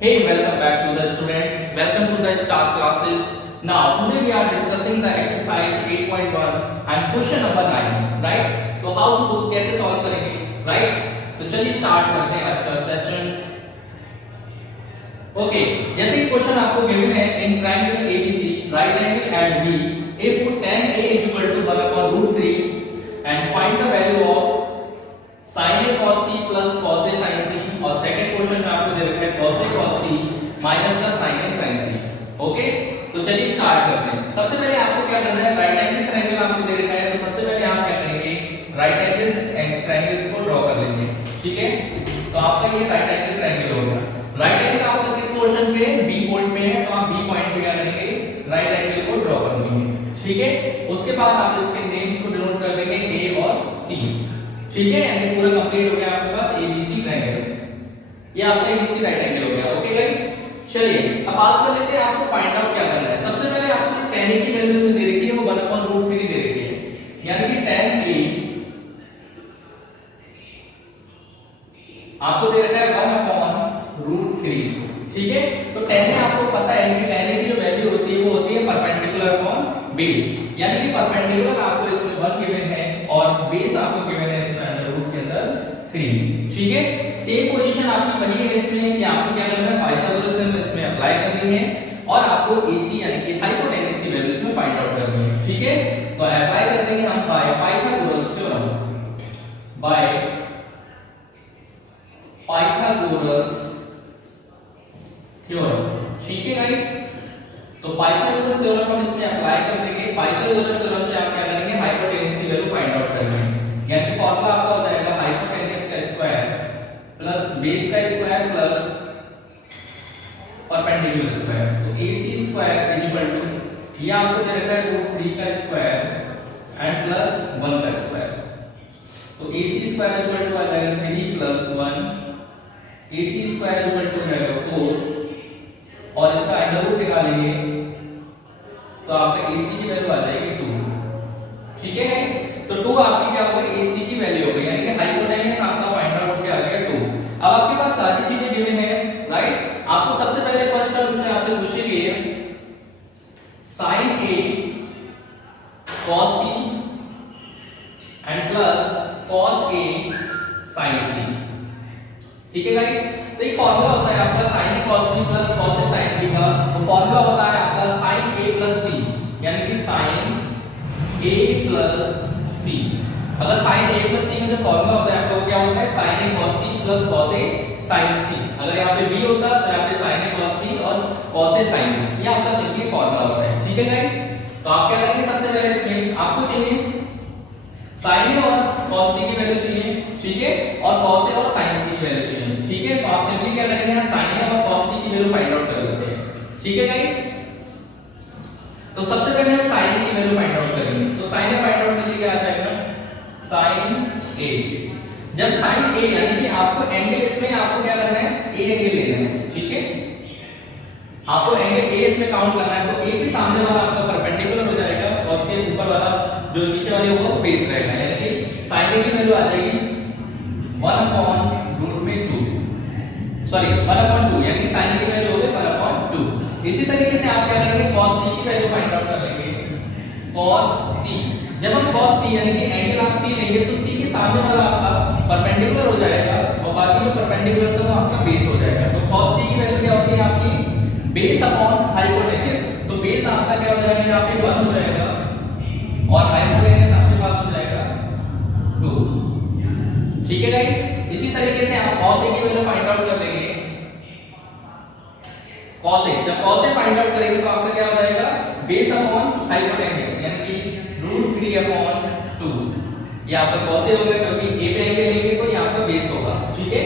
Hey, welcome back to the students. Welcome to the Start classes. Now, today we are discussing the exercise 8.1 and question number 9, right? तो how to do कैसे solve करेंगे, right? तो चलिए start करते हैं आज का session. Okay, जैसे कि क्वेश्चन आपको गिवन है in triangle ABC, right angle and B, if tan A is equal to 1 upon root 3 and find the value of sin A cos C plus cos A sin C. और second question में आपको दे रखा है cos A cos C minus का sin A sin C. Okay, तो चलिए start करते हैं. सबसे पहले आपको क्या करना है, राइट एंगल ट्रायंगल आपको दे रखा है, तो सबसे पहले आप क्या करेंगे, राइट एंगल ट्रायंगल्स को ड्रॉ कर लेंगे. ठीक है, तो आपका ये राइट एंगल ट्रायंगल हो गया. राइट एंगल आपका किस पोर्शन पे, बी पॉइंट पे है, तो आप बी पॉइंट पे क्या करेंगे, राइट एंगल को ड्रॉ कर लेंगे. ठीक है, उसके बाद आप इसके नेम्स को डिनोट कर देंगे ए और सी. ठीक है, यानी पूरा कंप्लीट हो गया आपके पास एबीसी ट्रायंगल. ये आपका एबीसी राइट एंगल हो गया. ओके गाइस, चलिए अब बात कर लेते हैं आपको फाइंड आउट क्या करना है. सबसे पहले आपको tan A की वैल्यू जो दे रखी है वो 1/√3 दे रखी है, यानी कि tan A आपको दे रखा है 1/√3. ठीक है, तो tan A आपको पता है कि tan A की जो वैल्यू होती है वो होती है परपेंडिकुलर अपॉन बेस, यानी कि परपेंडिकुलर आपको इसमें 1 गिवन है और बेस आपको गिवन है इसमें √ के अंदर 3. ठीक है, सेम पोजीशन आपकी वही है इसमें कि आपको क्या करना है, पाइथागोरस थ्योरम इसमें अप्लाई करनी है और आपको AC यानी कि हाइपोटेनस की वैल्यू इसमें फाइंड आउट करनी है. ठीक है, तो अप्लाई कर देंगे हम बाय पाइथागोरस थ्योरम. ठीक है गाइस, तो पाइथागोरस थ्योरम हम इसमें अप्लाई कर देंगे. पाइथागोरस थ्योरम से आप क्या करेंगे, हाइपोटेनस की वैल्यू फाइंड आउट करेंगे, यानी फार्मूला आपका हो जाएगा हाइपोटेनस का स्क्वायर प्लस बेस का स्क्वायर प्लस परपेंडिकुलर स्क्वायर. तो AC square is equal to, ये आपको दे रखा है √3 का स्क्वायर एंड प्लस 1 का स्क्वायर. तो AC square is equal to आ जाएगा 3 plus 1, AC square is equal to हो जाएगा 4 और इसका अंडर निकालेंगे तो आपका AC की वैल्यू आ जाएगी 2. ठीक है गाइस, तो 2 आपकी क्या होगा, AC की वैल्यू हो गई, यानी कि हाइपोटेनस आपका फाइंड आउट हो गया आ गया 2. अब आपके पास सारी चीजें गिवन है, राइट. आपको सबसे पहले फर्स्ट टर्म से आपसे पूछेंगे sin A cos C and plus cos A sin C. ठीक है गाइस, तो एक फार्मूला होता है आपका sin A cos B plus cos A sin B का, तो फार्मूला होता है आपका sin A प्लस C, यानी कि sin A प्लस C. अगर sin A प्लस C में जो फार्मूला होता है आपका वो क्या होता है, sin A cos C plus cos A sin C. अगर यहाँ पे B होता तो यहाँ पे sin A cos B और cos A sin B, ये आपका सिंपली फार्मूला होता है. ठीक है गाइस, तो आप क्या करेंगे, सबसे पहले इसमें आपको चाहिए sin A और cos C की वैल्यू चाहिए. ठीक है, और cos A और sin C की वैल्यू चाहिए. ठीक है, तो आप सिंपली क्या करेंगे, sin A और cos C की वैल्यू फाइंड आउट कर लेते हैं. ठीक है गाइस, तो सबसे पहले हम sin A की वैल्यू फाइंड आउट करेंगे. तो sin A फाइंड आउट कीजिए, क्या आ जाएगा, sin A. जब sin A यानी कि आपको एंगल इसमें आपको क्या करना है, A एंगल लेना है. ठीक है, आपको एंगल A इसमें काउंट करना है, तो A के सामने वाला आपका परपेंडिकुलर हो जाएगा और उसके ऊपर वाला जो नीचे वाली होगा वो बेस रहेगा, यानी कि sin A की वैल्यू आ जाएगी 1/√2, सॉरी 1/2, यानी कि sin A की वैल्यू हो गई 1/2. इसी तरीके से आप क्या करेंगे, cos C की वैल्यू फाइंड आउट कर लेंगे. cos C, जब हम cos C यानी कि एंगल आप C लेंगे तो C के सामने वाला आपका परपेंडिकुलर हो जाएगा और बाकी जो परपेंडिकुलर था वो आपका बेस हो जाएगा. तो cos C की वैल्यू क्या होती है आपकी, बेस अपॉन हाइपोटेनस. तो बेस आपका क्या हो जाएगा, यहाँ पे 1 हो जाएगा और हाइपोटेनस आपके पास हो जाएगा 2. ठीक है गाइस, इसी तरीके से आप cos A की वैल्यू फाइंड आउट कर लेंगे. cos A, जब cos A फाइंड आउट करेंगे तो आपका क्या हो जाएगा, बेस अपॉन हाइपोटेनस, यानी कि √3/2. ये आपका cos A होगा क्योंकि A पे एंगल लेंगे तो ये आपका बेस होगा. ठीक है,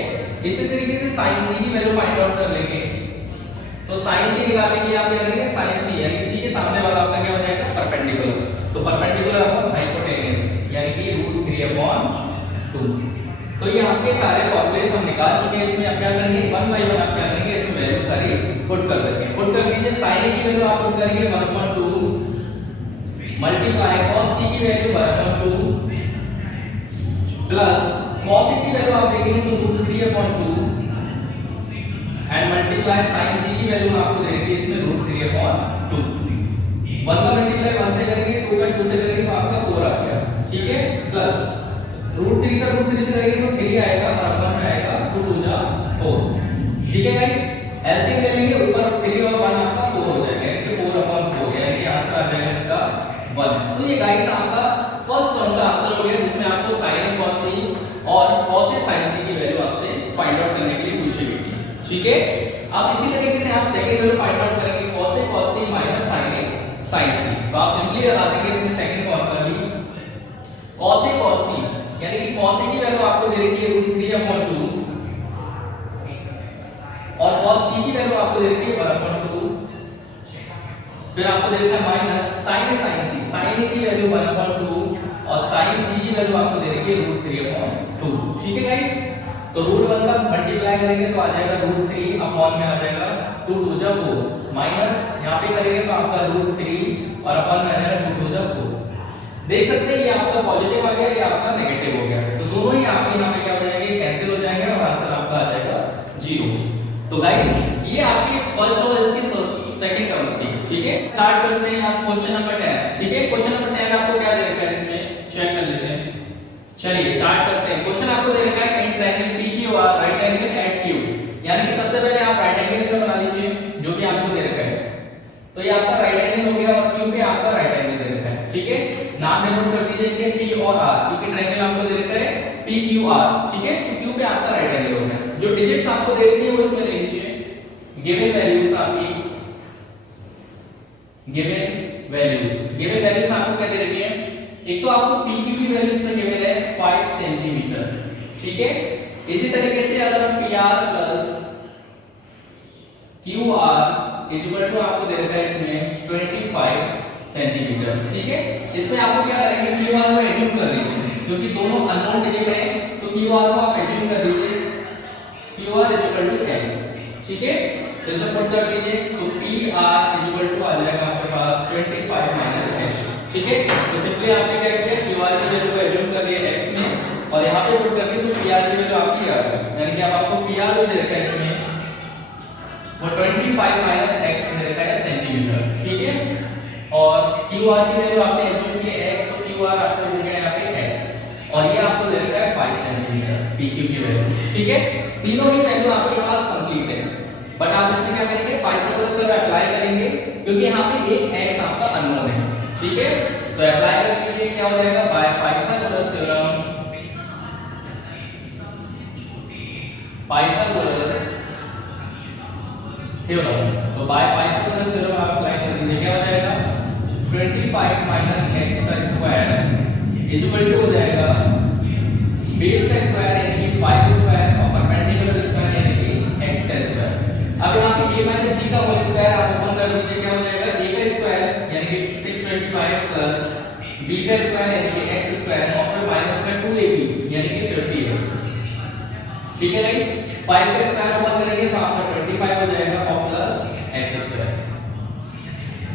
इसी तरीके से sin C की वैल्यू फाइंड आउट कर लेंगे. तो sin C निकालने के लिए आप क्या करेंगे, sin C यानी कि C के सामने वाला आपका क्या हो जाएगा, परपेंडिकुलर. तो परपेंडिकुलर अपॉन हाइपोटेनस यानी कि √3/2. तो ये आपके सारे फॉर्मूलेस हम निकाल चुके हैं. इसमें आप क्या करेंगे, 1 बाय 1 आप क्या करेंगे, इसमें वैल्यू सारी पुट कर देंगे. पुट कर दीजिए, sin A की वैल्यू आप पुट करेंगे 1/2 मल्टीप्लाई cos C की वैल्यू 1/2 प्लस cos A की वैल्यू आप देखेंगे तो √3/2 एंड मल्टीप्लाई मल्टीप्लाई साइन सी की वैल्यू आपको दे रखी है इसमें √3/2। 1 का मल्टीप्लाई 1 से करेंगे, 2 का 2 से करेंगे तो आपका 4 आ गया, ठीक है, प्लस √3 का √3 से करेंगे तो 3 आएगा और अपन में आएगा 2 2 जा 4, ठीक है गाइस। ऐसे ले लेंगे, ऊपर 3 और 1 आपका 4 हो जाएगा, यानी 4/4, यानी आंसर आ जाएगा इसका 1। तो ये गाइस आपका फर्स्ट टर्म का आंसर हो गया, जिसमें आपको sin cos c और cos sin c की वैल्यू आपसे फाइंड आउट करने के लिए पूछी गई थी, ठीक है। अब इसी तरीके से आप सेकंड वैल्यू फाइंड आउट करेंगे, cos a cos t minus sin a sin c। तो आप सिंपली लगा देंगे इसमें सेकंड फॉर्मूला भी, cos a cos c, यानी कि cos a की वैल्यू आपको दे रखी है √3/2 और cos c की वैल्यू आपको दे रखी है 1/2, फिर आपको दे रखा है minus sin a sin c, sin a की वैल्यू 1/2 और sin c की वैल्यू आपको दे रखी है √3/2, ठीक है गाइस। तो √1 का मल्टीप्लाई करेंगे तो आ जाएगा √3 अपॉन में आ जाएगा 2 2 जा 4, माइनस यहां पे करेंगे तो आपका √3 और अपॉन में आ जाएगा 2 2 जा 4। देख सकते हैं ये आपका पॉजिटिव आ गया, ये आपका नेगेटिव हो गया, तो दोनों ही आपके यहां पे क्या हो जाएंगे, कैंसिल हो जाएंगे और आंसर आपका आ जाएगा 0। तो गाइस ये आपकी फर्स्ट और इसकी सेकंड टर्म्स थी, ठीक है। स्टार्ट करते हैं आप क्वेश्चन नंबर 10, ठीक है। क्वेश्चन नंबर 10 आपको क्या दे रखा है इसमें चेक कर लेते हैं, चलिए स्टार्ट करते हैं। क्वेश्चन आपको दे रखा है in triangle PQR right angle at Q, यानी कि सबसे पहले आप राइट एंगल बना लीजिए जो कि आपको दे रखा है। तो ये आपका राइट एंगल हो गया और Q पे आपका राइट एंगल दे रखा है, ठीक है। नाम डिनोट कर दीजिए P और R, क्योंकि ट्रायंगल आपको दे रखा है PQR, ठीक है। तो Q पे आपका राइट एंगल हो गया, जो डिजिट्स आपको दे रखी है वो इसमें ले लीजिए, गिवन वैल्यूज आपकी, गिवन वैल्यूज आपको क्या दे रखी है, एक तो आपको PQ की वैल्यू इसमें गिवन है 5 सेंटीमीटर, ठीक है। इसी तरीके से अगर हम PR plus QR equal to आपको दे रखा है इसमें 25 सेंटीमीटर, ठीक है। इसमें आपको क्या करेंगे, QR को एज्यूम कर लीजिए, क्योंकि दोनों अननोन डिजिट हैं, तो QR को आप एज्यूम कर लीजिए QR इक्वल टू x, ठीक है। तो इसे पुट कर दीजिए, तो PR इक्वल टू आ जाएगा आपके पास 25 माइनस x, ठीक है। तो सिंपली आपने क्या किया, QR की वैल्यू को एज्यूम कर लिया x में और यहां पे पुट कर दी, तो PR की वैल्यू आपकी आ गई, यानी कि अब आपको PR जो दे रखा है इसमें वो 25 माइनस x दे रखा है सेंटीमीटर, ठीक है। और QR की वैल्यू आपने एज्यूम की है x, तो QR आपको हो गया यहां पे x और ये आपको दे रखा है 5 सेंटीमीटर PQ की वैल्यू, ठीक है। तीनों ही वैल्यू आपके पास कंप्लीट है, बट आप इसमें क्या करेंगे, पाइथागोरस थ्योरम अप्लाई करेंगे, क्योंकि यहां पे एक x आपका अननोन है, ठीक है। तो अप्लाई कर दीजिए, क्या हो जाएगा, बाय पाइथागोरस थ्योरम, तो बाय पाइथागोरस थ्योरम आप अप्लाई कर दीजिए, क्या हो जाएगा 25 माइनस x का स्क्वायर इक्वल टू हो जाएगा बेस का स्क्वायर यानी कि 5 स्क्वायर और परपेंडिकुलर स्क्वायर यानी कि x का स्क्वायर। अब यहां पे a माइनस b का होल स्क्वायर आप ओपन कर दीजिए, क्या हो जाएगा a का स्क्वायर यानी कि 625 प्लस b का स्क्वायर यानी कि x स्क्वायर और फिर माइनस का 2ab यानी कि 50x, ठीक है गाइस। 5 का स्क्वायर ओपन करेंगे तो आपका 25 हो जाएगा और प्लस x स्क्वायर।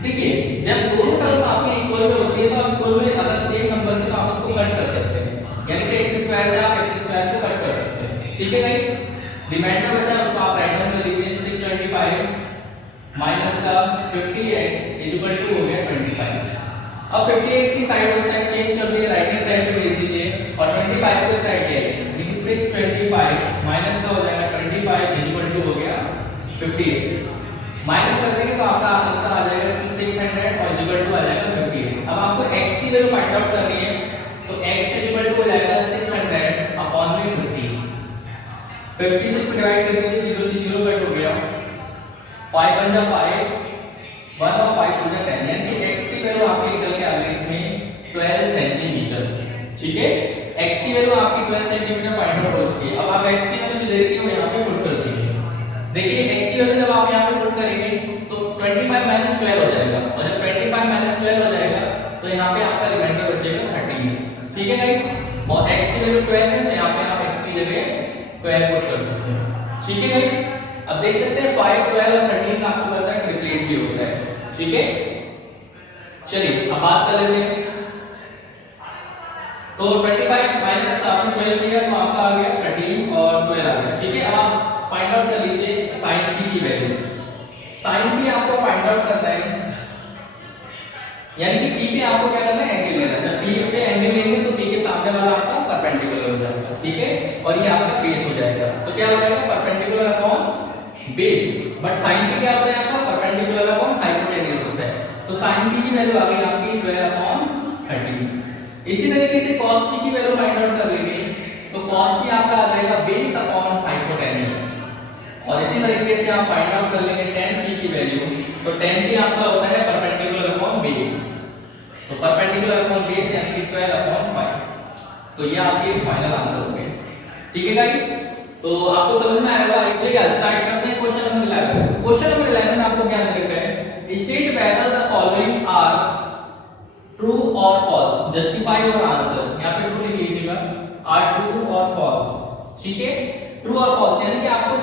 देखिए जब दोनों तरफ आपके इक्वल में होती है तो आप इक्वल में अगर सेम नंबर से तो आप उसको कट कर सकते हैं, यानी कि x स्क्वायर से आप x स्क्वायर को कट कर सकते हैं, ठीक है गाइस। रिमाइंडर बचा उसको आप राइट हैंड में लिखिए 625 माइनस का 50x इक्वल टू हो गया 25। अब 50x की साइड उस साइड चेंज कर दिए, राइट हैंड साइड पे भेज दीजिए और 25 को साइड ले यानी 625 माइनस का हो जाएगा 25 इक्वल टू हो गया 50x। माइनस कर देंगे तो आपका आंसर आ जाएगा इसमें 600 और इक्वल टू आ जाएगा 50x। अब आपको x की वैल्यू फाइंड आउट करनी है, तो x इक्वल टू हो जाएगा 600 अपॉन में 50। 50 से डिवाइड कर दीजिए, 0 से 0 कट हो गया, 5 1 जा 5 1 और 5 2 जा 10, यानी कि x की वैल्यू आपकी निकल के आ गई इसमें 12 सेंटीमीटर, ठीक है। x की वैल्यू आपकी 12 सेंटीमीटर फाइंड आउट हो चुकी है। अब आप x की वैल्यू जो दे रखी है वो यहां पे पुट कर दीजिए। देखिए x की वैल्यू जब आप यहां पे पुट करेंगे तो 25 माइनस 12 हो जाएगा और जब 25 माइनस 12 हो जाएगा तो यहां पे आपका रिमाइंडर बचेगा 13, ठीक है गाइस। और x की वैल्यू 12 है तो यहां पे आप x की जगह 12 पुट कर सकते हैं, ठीक है गाइस। अब देख सकते हैं 5 12 और 13 का आपको पता है ट्रिपलेट भी होता है, ठीक है। चलिए अब बात कर लेते हैं, तो 25 माइनस का आपने 12 किया तो आपका आ गया 13 और 12 आ गया, ठीक है। अब आप फाइंड आउट कर लीजिए sin c की वैल्यू, साइन भी आपको फाइंड आउट करना है, यानी कि P पे आपको क्या करना है, एंगल लेना है। जब P पे एंगल लेंगे तो P के सामने वाला आपका परपेंडिकुलर हो जाएगा, ठीक है, और ये आपका बेस हो जाएगा। तो क्या हो जाएगा, perpendicular upon base. But sine पे क्या होता है आपका, परपेंडिकुलर अपॉन हाइपोटेन्यूज होता है। तो साइन P की वैल्यू आ गई आपकी 12/30। इसी तरीके से cos P की वैल्यू फाइंड आउट कर लेंगे, तो cos P आपका आ जाएगा बेस अपॉन हाइपोटेन्यूज। और इसी तरीके से आप फाइंड आउट कर लेंगे tan P की वैल्यू, तो tan P आपका होता है परपेंडिकुलर अपॉन बेस। तो परपेंडिकुलर अपॉन बेस यानी कि 12/5। तो ये आपके फाइनल आंसर हो गए, ठीक है गाइस। तो आपको समझ में आया होगा। चलिए स्टार्ट करते हैं क्वेश्चन नंबर 11। क्वेश्चन नंबर 11 आपको क्या दे रखा है, state whether the following are true और फॉल्स, जस्टिफाई और आंसर। यहाँ पे ट्रू लिख लीजिएगा, आर ट्रू और फॉल्स, ठीक है। ट्रू और फॉल्स यानी कि आपको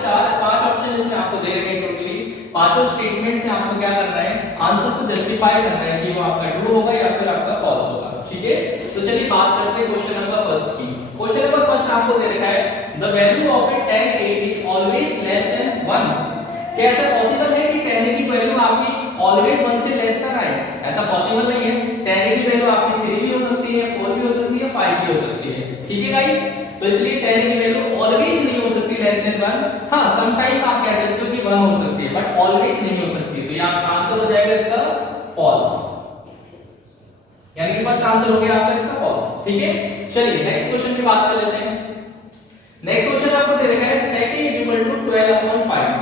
पांच ऑप्शन इसमें आपको दे रखे हैं, टोटली पांचों स्टेटमेंट से आपको क्या करना है, आंसर को जस्टिफाई करना है कि वो आपका ट्रू होगा या फिर आपका फॉल्स होगा, ठीक है। तो चलिए बात करते हैं क्वेश्चन नंबर फर्स्ट की। क्वेश्चन नंबर फर्स्ट आपको दे रखा है, the value of A tan a is always less than 1। क्या ऐसा पॉसिबल है कि tan a की वैल्यू आपकी ऑलवेज 1 से लेस तक आए? ऐसा पॉसिबल नहीं है। tan a की वैल्यू आपकी 3 भी हो सकती है, 4 भी हो सकती है, 5 भी हो सकती है, ठीक है गाइस। तो इसलिए tan a की वैल्यू ऑलवेज नहीं हो सकती लेस देन 1। हां, समटाइम्स आप कह सकते हो कि 1 हो सकती है, बट ऑलवेज नहीं हो सकती। तो यहां आंसर हो जाएगा इसका फॉल्स, यानी कि फर्स्ट आंसर हो गया आपका इसका फॉल्स, ठीक है। चलिए नेक्स्ट क्वेश्चन की बात कर लेते हैं। नेक्स्ट क्वेश्चन आपको दे रखा है sec a = 12/5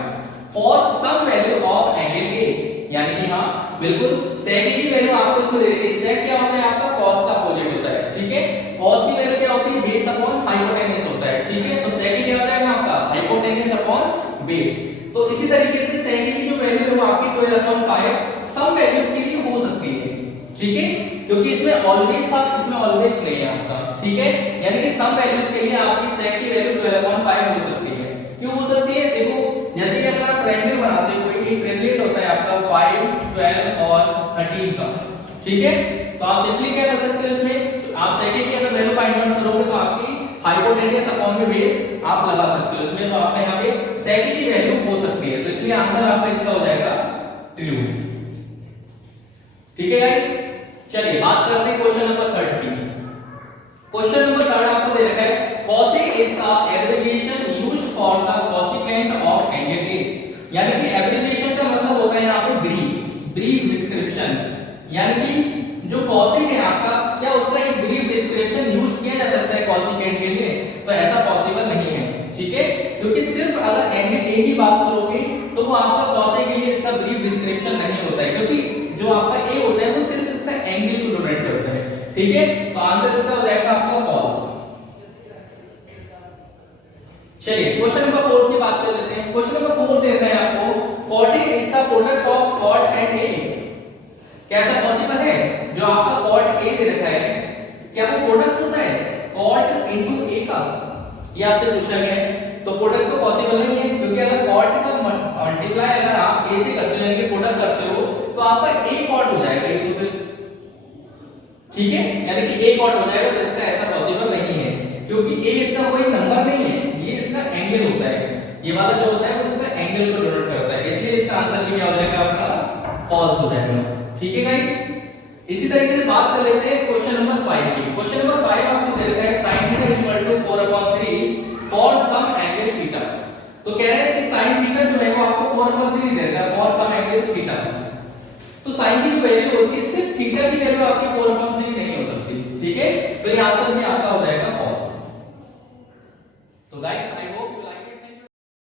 for some value of angle a, यानी कि हां बिल्कुल sec a की वैल्यू आपको इसमें दे रखी है। sec क्या होता है आपका, cos का अपोजिट होता है, ठीक है। cos की वैल्यू क्या होती है, बेस अपॉन हाइपोटेन्यूज होता है, ठीक है। तो sec क्या होता है आपका, हाइपोटेन्यूज अपॉन बेस। तो इसी तरीके से sec की जो वैल्यू है वो आपकी 12/5 सम वैल्यूज के लिए हो सकती है, ठीक है, क्योंकि इसमें ऑलवेज था, इसमें ऑलवेज नहीं है आपका, ठीक है। यानी कि सम वैल्यूज के लिए आपकी sec की वैल्यू 12/5 हो सकती है। क्यों हो सकती है, देखो जैसे कि अगर आप ट्रायंगल बनाते हो, कोई एक ट्रायंगल होता है आपका 5, 12 और 13 का, ठीक है। तो आप सिंपली क्या कर सकते हो, इसमें आप sec की अगर वैल्यू फाइंड आउट करोगे तो आपकी हाइपोटेन्यूज अपॉन में बेस आप लगा सकते हो इसमें। तो आपका यहां पे sec की वैल्यू हो सकती है, तो इसलिए आंसर आपका इसका हो जाएगा ट्रू, ठीक है गाइस। चलिए बात करते हैं क्वेश्चन नंबर 3 की। क्वेश्चन नंबर 3 आपको दे रखा है, cos A is the abbreviation used for the cosecant of angle A, यानी कि एब्रिविएशन का मतलब होता है यहाँ पे ब्रीफ डिस्क्रिप्शन, यानी कि जो cosec है आपका, क्या उसका एक ब्रीफ डिस्क्रिप्शन यूज किया जा सकता है cosecant के लिए? तो ऐसा पॉसिबल नहीं है, ठीक है, क्योंकि सिर्फ अगर एंगल A की बात करोगे तो वो आपका cosec के लिए इसका ब्रीफ डिस्क्रिप्शन नहीं होता है, क्योंकि जो आपका A होता है वो सिर्फ इसका एंगल को डिनोट करता है, ठीक है। तो आंसर इसका हो जाएगा आपका फॉल्स। चलिए क्वेश्चन नंबर 4 की बात कर लेते हैं। क्वेश्चन नंबर 4 देता है आपको, cot A is the product of cot and A। क्या ऐसा पॉसिबल है, जो आपका cot A दे रखा है, क्या वो प्रोडक्ट होता है cot into A का? ये आपसे पूछा गया है, तो प्रोडक्ट तो पॉसिबल नहीं है, क्योंकि अगर cot का मल्टीप्लाई अगर आप A से करते हो यानी कि प्रोडक्ट करते हो तो आपका A cot हो जाएगा, ये तो फिर ठीक है, यानी कि A cot हो जाएगा। तो इसका ऐसा पॉसिबल नहीं है, क्योंकि A इसका कोई नंबर नहीं है, ये इसका एंगल होता है, ये वाला जो होता है वो इसका एंगल को डिनोट करता है, इसलिए इसका आंसर भी क्या हो जाएगा आपका फॉल्स हो जाएगा, ठीक है गाइस। इसी तरीके से बात कर लेते हैं क्वेश्चन नंबर 5 की। क्वेश्चन नंबर 5 आपको दे रखा है sin θ = 4/3 for some angle theta. तो कह रहे हैं कि sin थीटा जो है वो आपको 4/3 दे रखा है फॉर सम एंगल थीटा। तो sin की जो वैल्यू होती है, सिर्फ थीटा की वैल्यू आपकी 4/3